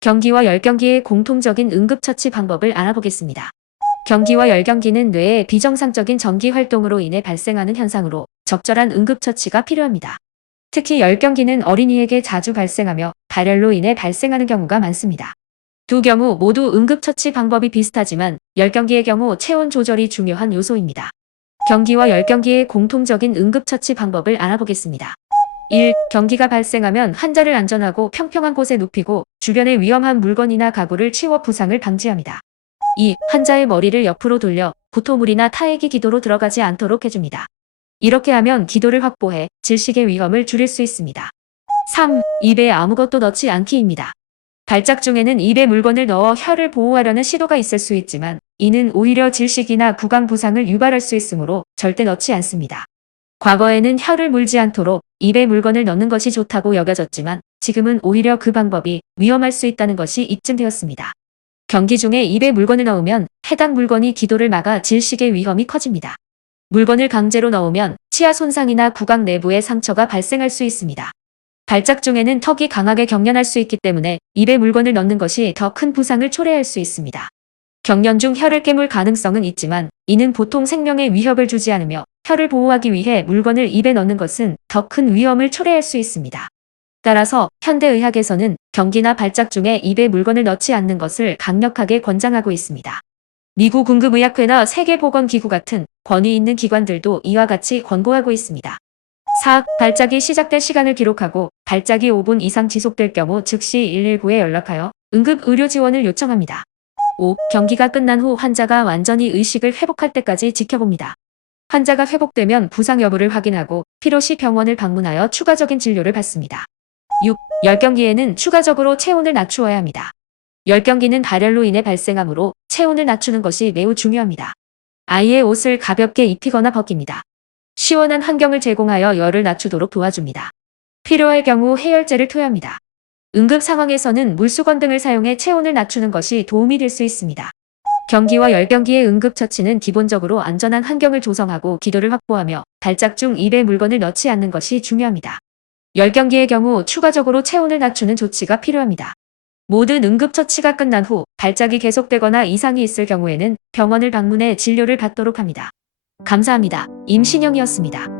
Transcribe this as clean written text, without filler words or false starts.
경기와 열경기의 공통적인 응급처치 방법을 알아보겠습니다. 경기와 열경기는 뇌의 비정상적인 전기 활동으로 인해 발생하는 현상으로 적절한 응급처치가 필요합니다. 특히 열경기는 어린이에게 자주 발생하며 발열로 인해 발생하는 경우가 많습니다. 두 경우 모두 응급처치 방법이 비슷하지만 열경기의 경우 체온 조절이 중요한 요소입니다. 경기와 열경기의 공통적인 응급처치 방법을 알아보겠습니다. 1. 경기가 발생하면 환자를 안전하고 평평한 곳에 눕히고 주변의 위험한 물건이나 가구를 치워 부상을 방지합니다. 2. 환자의 머리를 옆으로 돌려 구토물이나 타액이 기도로 들어가지 않도록 해줍니다. 이렇게 하면 기도를 확보해 질식의 위험을 줄일 수 있습니다. 3. 입에 아무것도 넣지 않기입니다. 발작 중에는 입에 물건을 넣어 혀를 보호하려는 시도가 있을 수 있지만 이는 오히려 질식이나 구강 부상을 유발할 수 있으므로 절대 넣지 않습니다. 과거에는 혀를 물지 않도록 입에 물건을 넣는 것이 좋다고 여겨졌지만 지금은 오히려 그 방법이 위험할 수 있다는 것이 입증되었습니다. 경기 중에 입에 물건을 넣으면 해당 물건이 기도를 막아 질식의 위험이 커집니다. 물건을 강제로 넣으면 치아 손상이나 구강 내부에 상처가 발생할 수 있습니다. 발작 중에는 턱이 강하게 경련할 수 있기 때문에 입에 물건을 넣는 것이 더 큰 부상을 초래할 수 있습니다. 경련 중 혀를 깨물 가능성은 있지만 이는 보통 생명에 위협을 주지 않으며 혀를 보호하기 위해 물건을 입에 넣는 것은 더 큰 위험을 초래할 수 있습니다. 따라서 현대의학에서는 경기나 발작 중에 입에 물건을 넣지 않는 것을 강력하게 권장하고 있습니다. 미국 응급의학회나 세계보건기구 같은 권위 있는 기관들도 이와 같이 권고하고 있습니다. 4. 발작이 시작될 시간을 기록하고 발작이 5분 이상 지속될 경우 즉시 119에 연락하여 응급의료 지원을 요청합니다. 5. 경기가 끝난 후 환자가 완전히 의식을 회복할 때까지 지켜봅니다. 환자가 회복되면 부상 여부를 확인하고 필요시 병원을 방문하여 추가적인 진료를 받습니다. 6. 열경기에는 추가적으로 체온을 낮추어야 합니다. 열경기는 발열로 인해 발생하므로 체온을 낮추는 것이 매우 중요합니다. 아이의 옷을 가볍게 입히거나 벗깁니다. 시원한 환경을 제공하여 열을 낮추도록 도와줍니다. 필요할 경우 해열제를 투여합니다. 응급 상황에서는 물수건 등을 사용해 체온을 낮추는 것이 도움이 될 수 있습니다. 경기와 열경기의 응급처치는 기본적으로 안전한 환경을 조성하고 기도를 확보하며 발작 중 입에 물건을 넣지 않는 것이 중요합니다. 열경기의 경우 추가적으로 체온을 낮추는 조치가 필요합니다. 모든 응급처치가 끝난 후 발작이 계속되거나 이상이 있을 경우에는 병원을 방문해 진료를 받도록 합니다. 감사합니다. 임신영이었습니다.